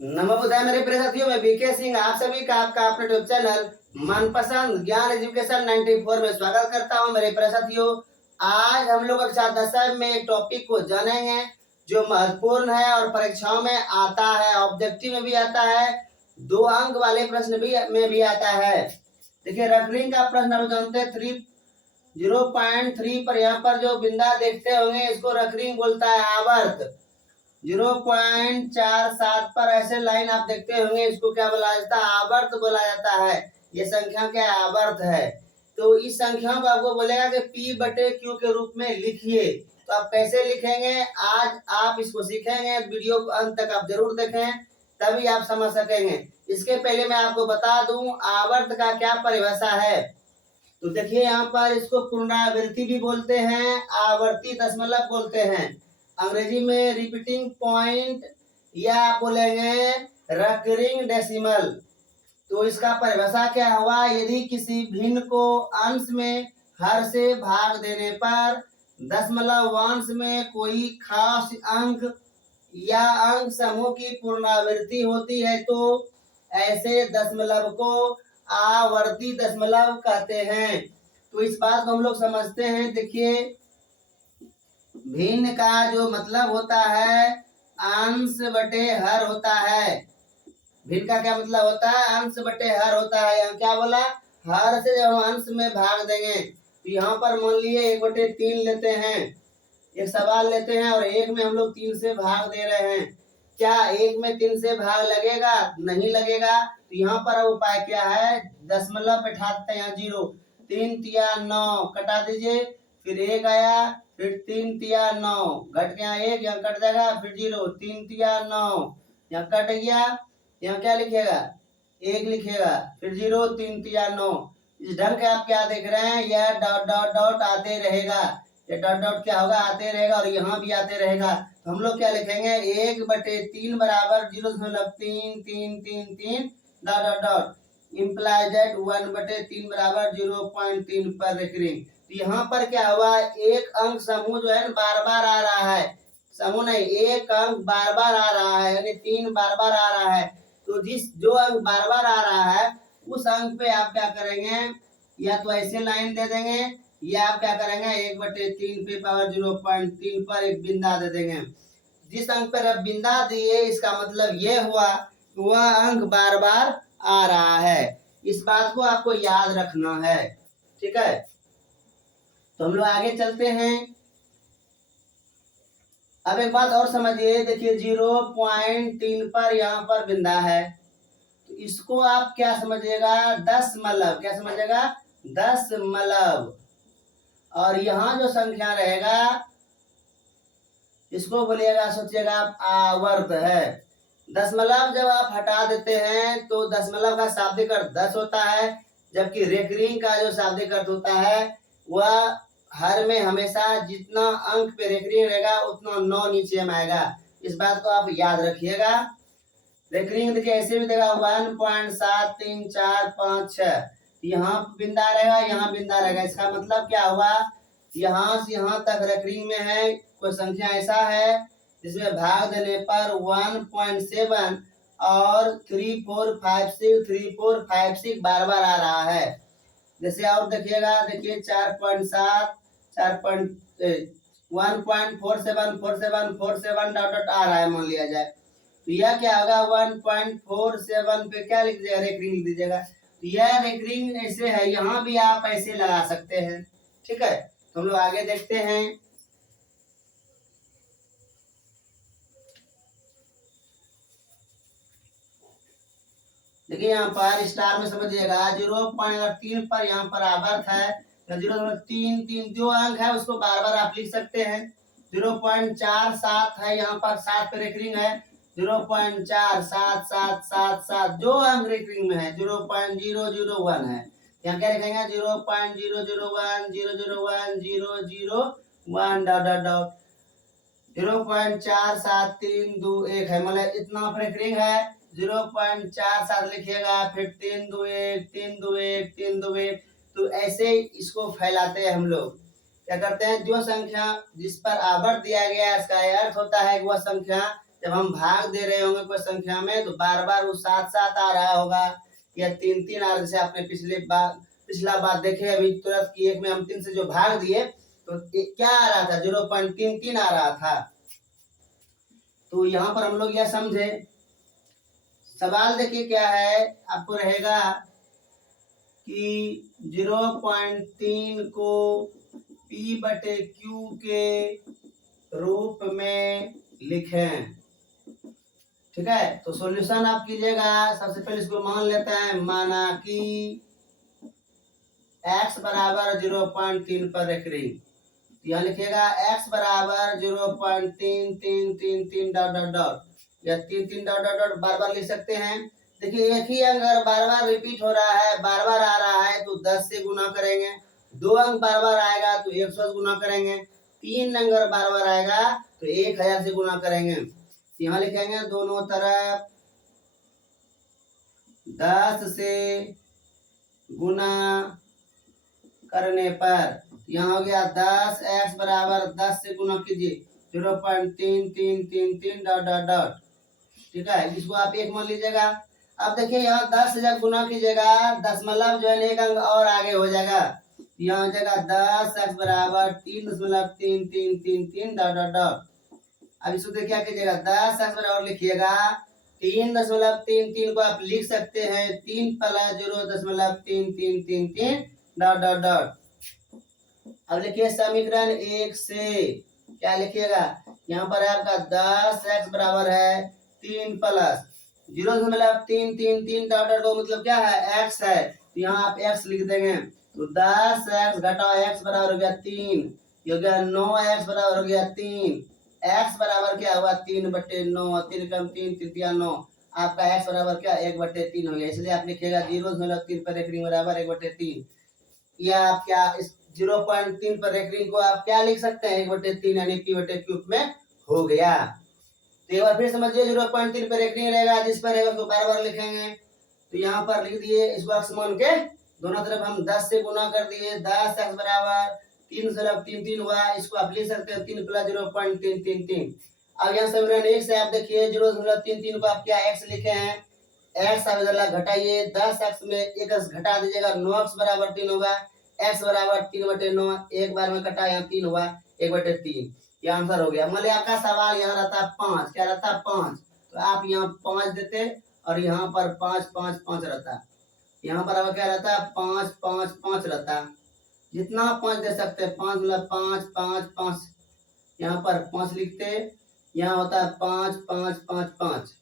नमोबुद्धाय मेरे प्रिय साथियों, मैं बीके सिंह आप सभी का आपका अपने यूट्यूब चैनल मनपसंद ज्ञान एजुकेशन 94 में स्वागत करता हूं। मेरे प्रिय साथियों, आज हम लोग कक्षा 10 में एक टॉपिक को जानेंगे जो महत्वपूर्ण है और परीक्षाओं में आता है, ऑब्जेक्टिव में भी आता है, 2 अंक वाले प्रश्न में भी आता है। देखिए, रेफरिंग का प्रश्न आप जानते हैं 0.3 पर यहाँ पर जो बिंदा देखते होंगे इसको रेफरिंग बोलता है। आवर्त 0.47 पर ऐसे लाइन आप देखते होंगे, इसको क्या बोला जाता है? आवर्त बोला जाता है। ये संख्या क्या है? आवर्त है। तो इस संख्या को आपको बोलेगा कि P/Q के रूप में लिखिए। तो आप कैसे लिखेंगे, आज आप इसको सीखेंगे। वीडियो को अंत तक आप जरूर देखें, तभी आप समझ सकेंगे। इसके पहले मैं आपको बता दूं आवर्त का क्या परिभाषा है। तो देखिए, यहाँ पर इसको पुनरावृत्ति भी बोलते हैं, आवर्ती दशमलव बोलते हैं, अंग्रेजी में रिपीटिंग पॉइंट, या आप बोलेंगे रिकरिंग डेसिमल। तो इसका परिभाषा क्या हुआ? यदि किसी भिन्न को अंश में हर से भाग देने पर दशमलवांश में कोई खास अंक या अंक समूह की पुनरावृत्ति होती है तो ऐसे दशमलव को आवर्ती दशमलव कहते हैं। तो इस बात को हम लोग समझते हैं। देखिए, भिन्न का जो मतलब होता है अंश बटे हर होता है। भिन्न का क्या मतलब होता है? अंश बटे हर होता है। यहाँ क्या बोला? हर से जब हम अंश में भाग देंगे तो यहाँ पर मान लिए 1/3 लेते हैं, एक सवाल लेते हैं और एक में हम लोग 3 से भाग दे रहे हैं। क्या एक में 3 से भाग लगेगा? नहीं लगेगा। तो यहाँ पर उपाय क्या है? दशमलव बैठाते हैं, यहाँ 0, 3 तिया 9 कटा दीजिए, फिर 1 आया, फिर 3 तिया 9 घट गया 1, यहाँ कट जाएगा, फिर 0, 3 तिया 9 यहाँ कट गया, यहाँ क्या लिखेगा? 1 लिखेगा, फिर 0, 3 तिया 9। इस ढंग के आप क्या देख रहे हैं? यह डॉट डॉट डॉट आते रहेगा, ये डॉट डॉट क्या होगा? आते रहेगा, और यहाँ भी आते रहेगा। तो हम लोग क्या लिखेंगे? 1/3 बराबर 0.3333 dot dot dot implies that 1/3 बराबर 0.3 पर रेकरिंग। तो यहाँ पर क्या हुआ? एक अंक समूह जो है बार बार आ रहा है, समूह नहीं, एक अंक बार बार आ रहा है, यानी 3 बार बार आ रहा है। तो जो अंक बार बार आ रहा है उस अंक पे आप क्या करेंगे? या तो ऐसे लाइन दे देंगे, या आप क्या करेंगे? 1/3 पे पावर 0.3 पर एक बिंदा दे देंगे। जिस अंक पर आप बिंदा दिए इसका मतलब ये हुआ वह अंक बार बार आ रहा है। इस बात को आपको याद रखना है, ठीक है। तो हम लोग आगे चलते हैं। अब एक बात और समझिए, देखिए 0.3 पर यहाँ पर बिंदा है, तो इसको आप क्या समझिएगा? दशमलव। क्या समझिएगा? दशमलव। और यहाँ जो संख्या रहेगा इसको बोलिएगा, सोचिएगा आप, आवर्त है। दशमलव जब आप हटा देते हैं तो दशमलव का शाब्दिक अर्थ 10 होता है, जबकि रेकरिंग का जो शाब्दिक अर्थ होता है वह हर में हमेशा जितना अंक पे रेकरिंग रहेगा उतना 9 नीचे में आएगा। इस बात को आप याद रखिएगा। रेकरिंग देखिए ऐसे भी देगा 1.73456, यहाँ बिंदा रहेगा, यहाँ बिंदा रहेगा। इसका मतलब क्या हुआ? यहाँ से यहाँ तक रेकरिंग में है, कोई संख्या ऐसा है जिसमें भाग देने पर 1.7 और 3456 बार बार आ रहा है। जैसे और देखिएगा, देखिए 4.7 1.474747 डॉट डॉट आ रहा है, मान लिया जाए। तो यह क्या होगा? 1.47 पे क्या लिख दीजिएगा? रेकरिंग लिख दीजिएगा। तो यह रेकरिंग ऐसे है, यहाँ भी आप ऐसे लगा सकते हैं, ठीक है। तो हम लोग आगे देखते हैं। देखिए यहाँ पर स्टार में समझिएगा 0.3 पर यहाँ पर आवर्त है, 0.33 जो अंक है उसको बार बार आप लिख सकते हैं। 0.47 है, यहाँ पर 7 पे रेकरिंग है, 0.47777 जो अंक रेकरिंग में है 0.001 है। यहाँ क्या लिखेंगे? 0.001001001 डॉट डॉट डॉट 0.47321 है, मतलब इतना रेकरिंग है। 0.47 लिखिएगा, फिर 321 तो ऐसे इसको फैलाते हैं हम लोग। क्या करते हैं? जो संख्या जिस पर आवर्त दिया गया है इसका अर्थ होता है वह संख्या जब हम भाग दे रहे होंगे कोई संख्या में तो बार बार वो 7 7 आ रहा होगा या 3 3 आ रहा, जैसे आपने पिछला बार देखे अभी तुरंत की एक में हम 3 से जो भाग दिए तो क्या आ रहा था, 0.33 आ रहा था। तो यहाँ पर हम लोग यह समझे, सवाल देखिए क्या है, आपको रहेगा कि 0.3 को P/Q के रूप में लिखें। ठीक है, तो सॉल्यूशन आप कीजिएगा। सबसे पहले इसको मान लेते हैं, माना कि x बराबर 0.3 पर रेकरिंग, यहाँ लिखिएगा x बराबर 0.3333 डॉट डॉट डॉट या 3 डॉट डॉट डॉट बार बार लिख सकते हैं। देखिए एक ही अंक अगर बार बार रिपीट हो रहा है, बार बार आ रहा है तो 10 से गुना करेंगे। 2 अंक बार बार आएगा तो 100 से गुना करेंगे। 3 अंक अगर बार बार आएगा तो 1000 से गुना करेंगे। यहाँ लिखेंगे दोनों तरफ 10 से गुना करने पर, यहाँ हो गया 10 x बराबर 10 से गुना कीजिए 0.3333 डॉट डॉट डॉट। ठीक है, इसको आप 1 मान लीजिएगा। अब देखिए यहाँ 10 से जब गुना कीजिएगा, दशमलव जो है 1 अंक और आगे हो जाएगा, यहाँ हो जाएगा 10 x बराबर 3.3333 डॉट डॉट डॉट। अब इसको देखिए क्या कीजिएगा, 10 x बराबर लिखिएगा 3.33 को आप लिख सकते हैं 3 + 0.3333 डॉट डॉट डॉट। अब लिखिए समीकरण 1 से क्या लिखिएगा, यहाँ पर है आपका 10 x बराबर है 3 + 0.333 डॉट डॉट को मतलब क्या है, x है, तो यहाँ आप x लिख देंगे। तो 10x घटाओ x बराबर हो गया 3, ये हो गया 9x बराबर हो गया 3। x बराबर क्या हुआ 3/9, 3 कम 3 3 9, आपका x बराबर क्या 1/3 हो गया। इसलिए आप लिखिएगा 0.3 पर रेकरिंग बराबर 1/3। या आप क्या इस 0.3 पर रेकरिंग को आप क्या लिख सकते हैं, 1/3 यानी P/Q में हो गया। तो एक बार फिर समझिए, 0.3 पर रेकरिंग रहेगा, जिस पर रहेगा उसको बार बार लिखेंगे। तो यहाँ पर लिख दिए, इसको अक्स मान के दोनों तरफ हम 10 से गुना कर दिए, 10x बराबर 3.33 हुआ। इसको आप लिख सकते हैं 3 + 0.333। अब यहाँ समीकरण 1 से आप देखिए 0.33 को आप क्या x लिखे हैं, x आप इधर घटाइए, 10x में 1x घटा दीजिएगा, 9x बराबर 3 होगा, x बराबर 3/9, एक बार में कटा, यहाँ 3 हुआ 1/3, ये आंसर हो गया। मान लिया आपका सवाल यहाँ रहता 5, क्या रहता 5, तो आप यहाँ 5 देते और यहाँ पर 5 5 5 रहता, यहाँ पर अब क्या रहता 5 5 5 रहता, जितना 5 दे सकते हैं, 5 मतलब 5 5 5, यहाँ पर 5 लिखते, यहाँ होता है 5 5 5 5,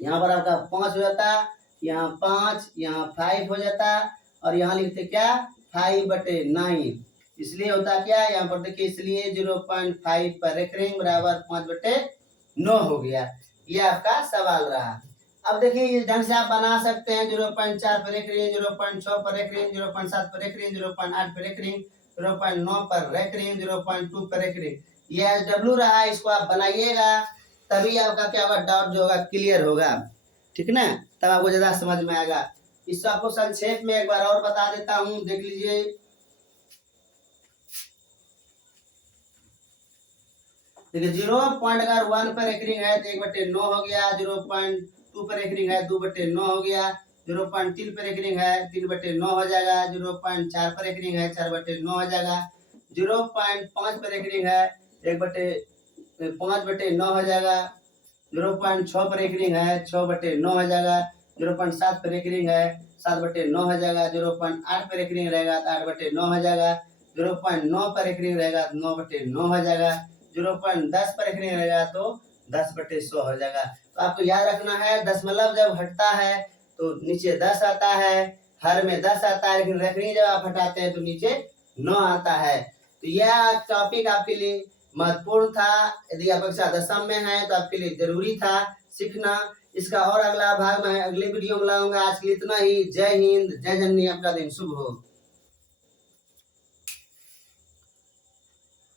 यहाँ पर आपका 5 हो जाता, यहाँ 5, यहाँ 5 हो जाता, और यहाँ लिखते क्या 5/9, इसलिए होता क्या यहाँ पर देखिए, इसलिए 0.5 पर रेकरिंग बराबर 5/9 हो गया। ये आपका सवाल रहा। अब देखिए इस ढंग से आप बना सकते हैं, 0.4 पर रेकरिंग, 0.6 पर रेकरिंग, 0.7 पर रेकरिंग, 0.8 पर रेकरिंग, 0.9 पर रेकरिंग, 0.2 पर रेकरिंग। ये SW रहा, इसको आप बनाइएगा, तभी आपका क्या होगा, डाउट जो होगा क्लियर होगा। ठीक ना, तब आपको ज्यादा समझ में आएगा। इसको आपको संक्षेप में एक बार और बता देता हूँ, देख लीजिए। देखिए 0.1 पर रेकरिंग है तो 1/9 हो गया, 0.2 पर रेकरिंग है 2/9 हो गया, 0.3 पर रेकरिंग है 3/9 हो जाएगा, 0.4 पर रेकरिंग है 4/9 हो जाएगा, 0.5 पर रेकरिंग है 5/9 हो जाएगा, 0.6 पर रेकरिंग है 6/9 हो जाएगा, 0.7 पर रेकरिंग है 7/9 हो जाएगा, 0.8 पर रेकरिंग रहेगा तो 8/9 हो जाएगा, 0.9 पर रेकरिंग रहेगा तो 9/9 हो जाएगा, 0.10 पर रेकरिंग रहेगा तो 10/100 हो जाएगा। तो आपको याद रखना है, दशमलव जब हटता है तो नीचे 10 आता है, हर में 10 आता है, लेकिन रेकरिंग जब आप हटाते हैं तो नीचे 9 आता है। तो यह टॉपिक आपके लिए महत्वपूर्ण था, यदि आप कक्षा 10 में है तो आपके लिए जरूरी था सीखना। इसका और अगला भाग मैं अगले वीडियो में लाऊंगा। आज के लिए इतना ही। जय हिंद, जय जननी, आपका दिन शुभ हो।